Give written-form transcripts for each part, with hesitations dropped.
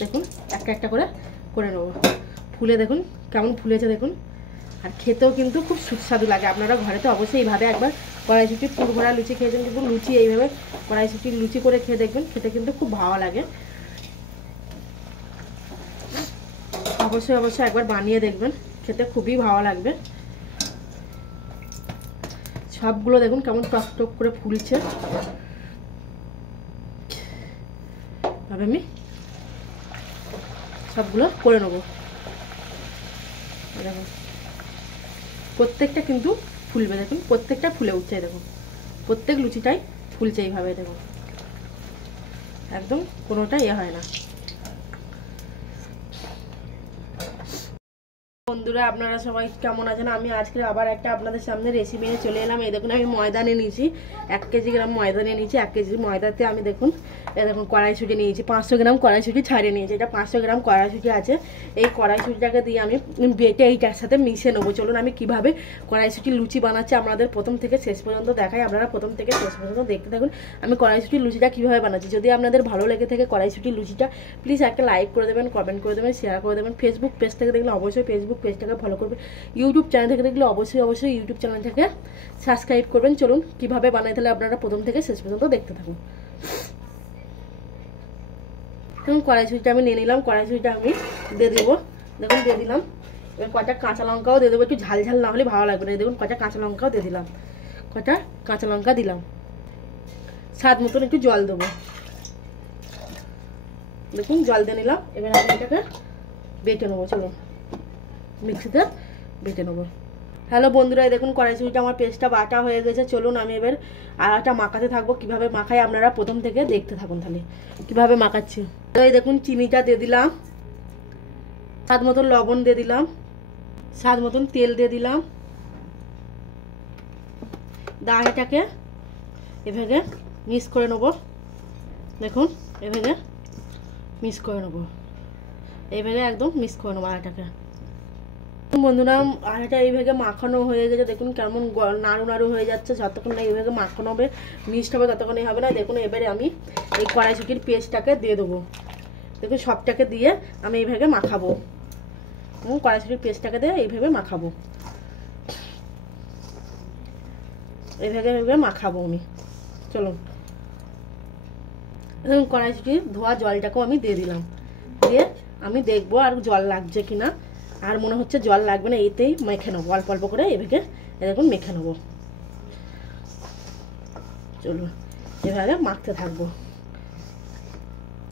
দেখুন একটা একটা করে করে নেবো। ফুলে দেখুন কেমন ফুলেছে দেখুন, আর খেতেও কিন্তু খুব সুস্বাদু লাগে। আপনারা ঘরেতে অবশ্যই এইভাবে একবার কড়াইশুঁটির পুর ভরা লুচি খেয়েছেন, কিন্তু লুচি এইভাবে কড়াইশুঁটির লুচি করে খেয়ে দেখবেন, খেতে কিন্তু খুব ভালো লাগে। অবশ্যই অবশ্যই একবার বানিয়ে দেখবেন, খেতে খুবই ভালো লাগবে। সবগুলো দেখুন কেমন টক টক করে ফুলছে। তবে আমি সবগুলো করে নেবো। দেখুন প্রত্যেকটা কিন্তু ফুলবে, দেখুন প্রত্যেকটা ফুলে উঠছে, দেখুন প্রত্যেক লুচিটাই ফুলছে এইভাবে, দেখুন একদম কোনোটা ইয়ে হয় না। বন্ধুরা আপনারা সবাই কেমন আছেন? আমি আজকে আবার একটা আপনাদের সামনে রেসিপি নিয়ে চলে এলাম। এই দেখুন আমি ময়দা নিয়ে নিয়েছি, 1 কেজি গ্রাম ময়দা নিয়ে নিয়েছি। 1 কেজি ময়দাতে আমি দেখুন কড়াইশুঁটি নিয়েছি, 500 গ্রাম কড়াইশুঁটি ছাড়িয়ে নিয়েছি। এটা 500 গ্রাম কড়াইশুঁটি আছে। এই কড়াইশুঁটিটাকে দিয়ে আমি বেটে এইটার সাথে মিশিয়ে নেবো। চলুন আমি কিভাবে কড়াইশুঁটি লুচি বানাচ্ছি আপনাদের প্রথম থেকে শেষ পর্যন্ত দেখাই। আপনারা প্রথম থেকে শেষ পর্যন্ত দেখতে থাকুন আমি কড়াইশুঁটির লুচিটা কীভাবে বানাচ্ছি। যদি আপনাদের ভালো লেগে থাকে কড়াইশুঁটির লুচিটা, প্লিজ একটা লাইক করে দেবেন, কমেন্ট করে দেবেন, শেয়ার করে দেবেন। ফেসবুক পেজ থেকে দেখলে অবশ্যই ফেসবুক পেজটাকে ফলো করবেন। ইউটিউব চ্যানেল থেকে দেখলে অবশ্যই ইউটিউব চ্যানেলটাকে সাবস্ক্রাইব করবেন। চলুন কিভাবে বানাই, তাহলে আপনারা প্রথম থেকে শেষ পর্যন্ত দেখতে থাকুন। দেখুন কড়াইশুঁটিটা আমি নিয়ে নিলাম, কড়াইশুঁটিটা আমি দিয়ে দেবো। দেখুন দিয়ে দিলাম। এবার কটা কাঁচা লঙ্কাও দিয়ে দেবো, একটু ঝাল ঝাল না হলে ভালো লাগবে না। দেখুন কটা কাঁচা লঙ্কাও দিয়ে দিলাম, কটা কাঁচা লঙ্কা দিলাম। স্বাদ মতন একটু জল দেবো। দেখুন জল দিয়ে নিলাম। এবার আমি এটাকে বেটে নেবো। চলুন মিক্সিতে বেটে নেবো। হ্যালো বন্ধুরা, দেখুন কড়াইশুঁটিটা আমার পেস্টটা বাটা হয়ে গেছে। চলুন আমি এবার আটাটা মাখাতে থাকবো। কিভাবে মাখাই আপনারা প্রথম থেকে দেখতে থাকুন তাহলে কিভাবে মাখাচ্ছি। এই দেখুন চিনিটা দিয়ে দিলাম, স্বাদ মতন লবণ দিয়ে দিলাম, স্বাদ মতন তেল দিয়ে দিলাম। আটাটাকে এভাবে মিক্স করে নেবো। দেখুন এভাবে মিক্স করে নেবো, এইভাবে একদম মিক্স করে নেবো আটাটাকে। বন্ধুরা আটাটা এইভাবে মাখানো হয়ে গেছে। দেখুন কেমন নাড়ু নাড়ু হয়ে যাচ্ছে। যতক্ষণ না এইভাবে মাখানো হবে, মিক্সড হবে, ততক্ষণই হবে না। দেখুন এবারে আমি এই কড়াইশুঁটির পেস্টটাকে দিয়ে দেবো। দেখুন সবটাকে দিয়ে আমি এইভাবে মাখাবো। কড়াইশুঁটির পেস্টটাকে দিয়ে এইভাবে মাখাবো, এইভাবে মাখাবো আমি। চলুন কড়াইশুঁটি ধোয়া জলটাকেও আমি দিয়ে দিলাম। দিয়ে আমি দেখবো আর জল লাগছে কিনা। আর মনে হচ্ছে জল লাগবে না, এতেই মেখে নেবো অল্প অল্প করে। এভাবে দেখুন মেখে নেবো। চলুন এভাবে মাখতে থাকবো।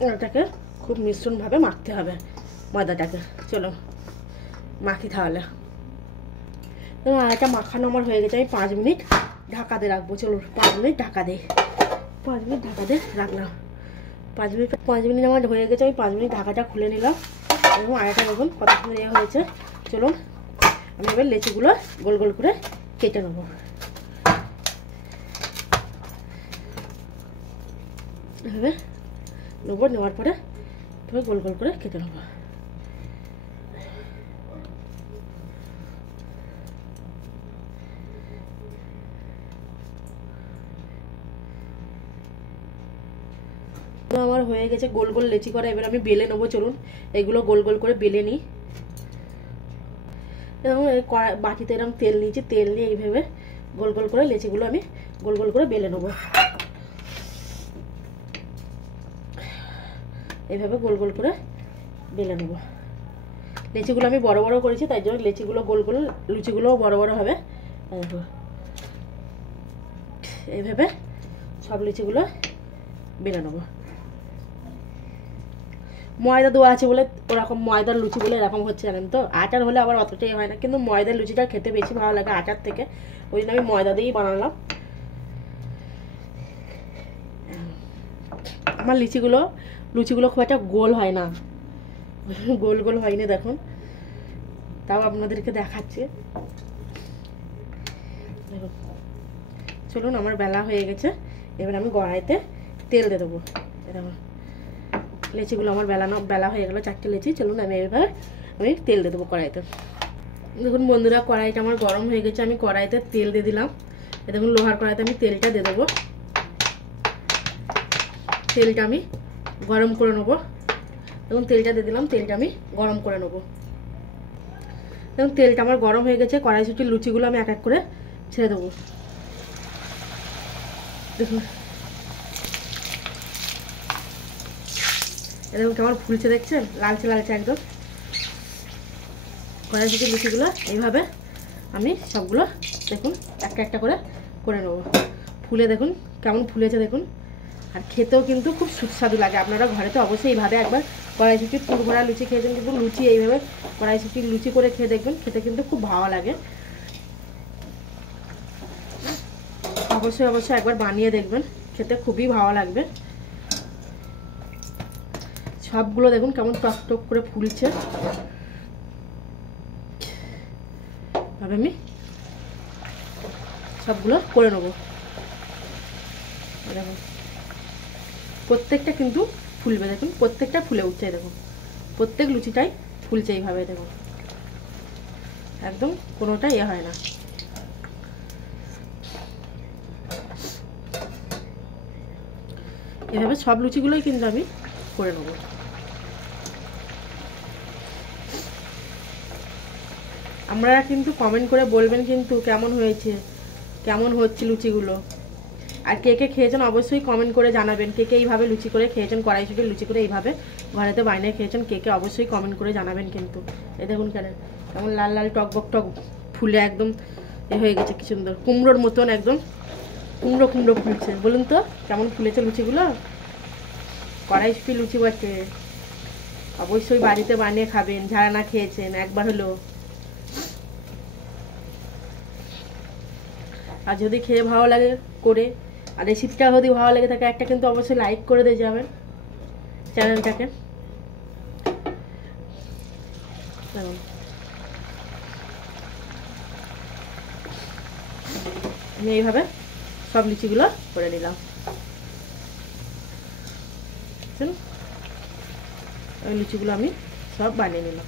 এটাকে খুব মিশ্রণভাবে মাখতে হবে ময়দাটাকে। চলুন মাখি তাহলে। আটা মাখানো আমার হয়ে গেছে। আমি 5 মিনিট ঢাকা দিয়ে রাখবো। চলুন 5 মিনিট ঢাকা দিই। 5 মিনিট ঢাকা দিয়ে রাখলাম। 5 মিনিট আমার হয়ে গেছে। আমি 5 মিনিট ঢাকাটা খুলে নিলাম এবং আটাটা দেখুন কত সুন্দর ইয়ে হয়েছে। চলুন আমি এবার লেচিগুলো গোল গোল করে কেটে নেবো। এভাবে নেবো, নেওয়ার পরে তবে গোল গোল করে কেটে নেবো। আমার হয়ে গেছে গোল গোল লেচি করা। এবার আমি বেলে নেবো। চলুন এগুলো গোল গোল করে বেলে নিই। এবং বাটিতে এরকম তেল নিয়েছি, তেল নিয়ে এইভাবে গোল গোল করে লেচিগুলো আমি গোল গোল করে বেলে নেবো। এইভাবে গোল গোল করে বেলে নেবো। লেচিগুলো আমি বড় বড় করেছি, তাই জন্য লেচিগুলো গোল গোল, লুচিগুলোও বড় বড় হবে। এইভাবে সব লিচিগুলো বেলে নেবো। ময়দা দেওয়া আছে বলে ওরকম, ময়দার লুচি বলে এরকম হচ্ছে, জানেন তো। আটার হলে আবার অতটাই হয় না, কিন্তু ময়দার লুচিটা খেতে বেশি ভালো লাগে আটার থেকে। ওই জন্য আমি ময়দা দিয়েই বানালাম। আমার লুচিগুলো খুব একটা গোল হয় না, গোল গোল হয়নি দেখুন। তাও আপনাদেরকে দেখাচ্ছি। দেখুন চলুন আমার বেলা হয়ে গেছে। এবার আমি কড়াইতে তেল দিয়ে দেবো। দেখুন লেচিগুলো আমার বেলা হয়ে গেলো, 4টে লেচি। চলুন আমি এবার তেল দিয়ে দেবো কড়াইতে। দেখুন বন্ধুরা কড়াইটা আমার গরম হয়ে গেছে। আমি কড়াইতে তেল দিয়ে দিলাম। দেখুন লোহার কড়াইতে আমি তেলটা দিয়ে দেবো। তেলটা আমি গরম করে নেবো। এবং তেলটা দিয়ে দিলাম, তেলটা আমি গরম করে নেবো। এবং তেলটা আমার গরম হয়ে গেছে, কড়াইশুটির লুচিগুলো আমি এক এক করে ছেড়ে দেবো। দেখুন এরকম কেমন ফুলছে দেখছেন, লালচে লালচে একদম। কড়াইশুটির লুচিগুলো এইভাবে আমি সবগুলো দেখুন একটা একটা করে করে নেবো। ফুলে দেখুন কেমন ফুলেছে দেখুন, আর খেতেও কিন্তু খুব সুস্বাদু লাগে। আপনারা ঘরেতে অবশ্যই এইভাবে একবার কড়াইশুটির পুর ভরা লুচি খেয়েছেন, কিন্তু লুচি এইভাবে কড়াইশুটির লুচি করে খেয়ে দেখবেন, খেতে কিন্তু খুব ভালো লাগে। অবশ্যই অবশ্যই একবার বানিয়ে দেখবেন, খেতে খুবই ভালো লাগবে। সবগুলো দেখুন কেমন টক টক করে ফুলছে। ভাবে আমি সবগুলো করে নেবো। দেখুন প্রত্যেকটা কিন্তু ফুলবে, দেখুন প্রত্যেকটা ফুলে উঠছে, দেখুন প্রত্যেক লুচিটাই ফুলছে এইভাবে, দেখুন একদম কোনোটা ইয়ে হয় না। এভাবে সব লুচিগুলোই কিন্তু আমি করে নেব। আপনারা কিন্তু কমেন্ট করে বলবেন কিন্তু কেমন হয়েছে, কেমন হচ্ছে লুচিগুলো। আর কে কে খেয়েছেন অবশ্যই কমেন্ট করে জানাবেন। কে কে এইভাবে লুচি করে খেয়েছেন, কড়াইশুটির লুচি করে এইভাবে ঘরেতে বানিয়ে খেয়েছেন, কে কে অবশ্যই কমেন্ট করে জানাবেন কিন্তু। এই দেখুন কেমন লাল লাল টক টক ফুলে একদম এ হয়ে গেছে, কি সুন্দর কুমড়োর মতন একদম কুমড়ো কুমড়ো ফুলছে। বলুন তো কেমন ফুলেছে লুচিগুলো। কড়াইশুটি লুচি বটে, অবশ্যই বাড়িতে বানিয়ে খাবেন যারা না খেয়েছেন একবার হলো। আর যদি খেয়ে ভালো লাগে করে, আর রেসিপিটা যদি ভালো লাগে থাকে একটা কিন্তু অবশ্যই লাইক করে দিয়ে যাবেন চ্যানেলটাকে। আমি এইভাবে সব লিচিগুলো করে নিলাম। ওই লিচিগুলো আমি সব বানিয়ে নিলাম।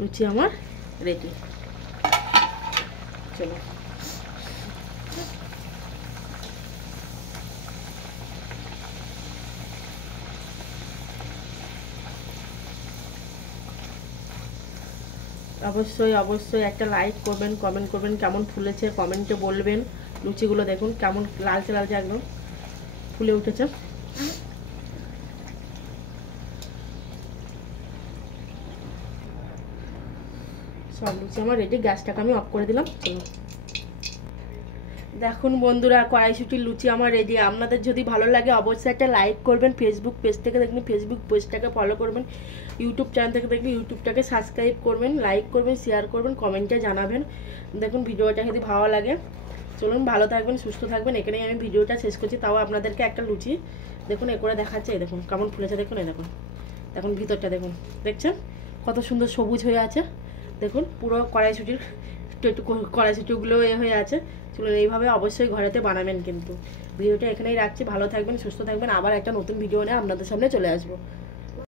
লুচি আমার রেডি। চলো অবশ্যই অবশ্যই একটা লাইক করবেন, কমেন্ট করবেন কেমন ফুলেছে, কমেন্টে বলবেন। লুচিগুলো দেখুন কেমন লালচে লালচে একদম ফুলে উঠেছে। সব লুচি আমার রেডি, গ্যাসটাকে আমি অফ করে দিলাম। চলো দেখুন বন্ধুরা কড়াইশুটির লুচি আমার রেডি। আপনাদের যদি ভালো লাগে অবশ্যই একটা লাইক করবেন। ফেসবুক পেজ থেকে দেখবেন ফেসবুক পেজটাকে ফলো করবেন, ইউটিউব চ্যানেল থেকে দেখবেন ইউটিউবটাকে সাবস্ক্রাইব করবেন, লাইক করবেন, শেয়ার করবেন, কমেন্টে জানাবেন। দেখুন ভিডিওটা যদি ভালো লাগে। চলুন ভালো থাকবেন, সুস্থ থাকবেন। এখানেই আমি ভিডিওটা শেষ করছি। তাও আপনাদেরকে একটা লুচি দেখুন এ করে দেখাচ্ছে। এই দেখুন কেমন ফুলেছে, দেখুন এই দেখুন, দেখুন ভিতরটা দেখুন, দেখছেন কত সুন্দর সবুজ হয়ে আছে। দেখুন পুরো কড়াইশুটিগুলো এ হয়ে আছে। চলুন এইভাবে অবশ্যই ঘরেতে বানাবেন কিন্তু। ভিডিওটা এখানেই রাখছি। ভালো থাকবেন, সুস্থ থাকবেন। আবার একটা নতুন ভিডিও নিয়ে আপনাদের সামনে চলে আসবো।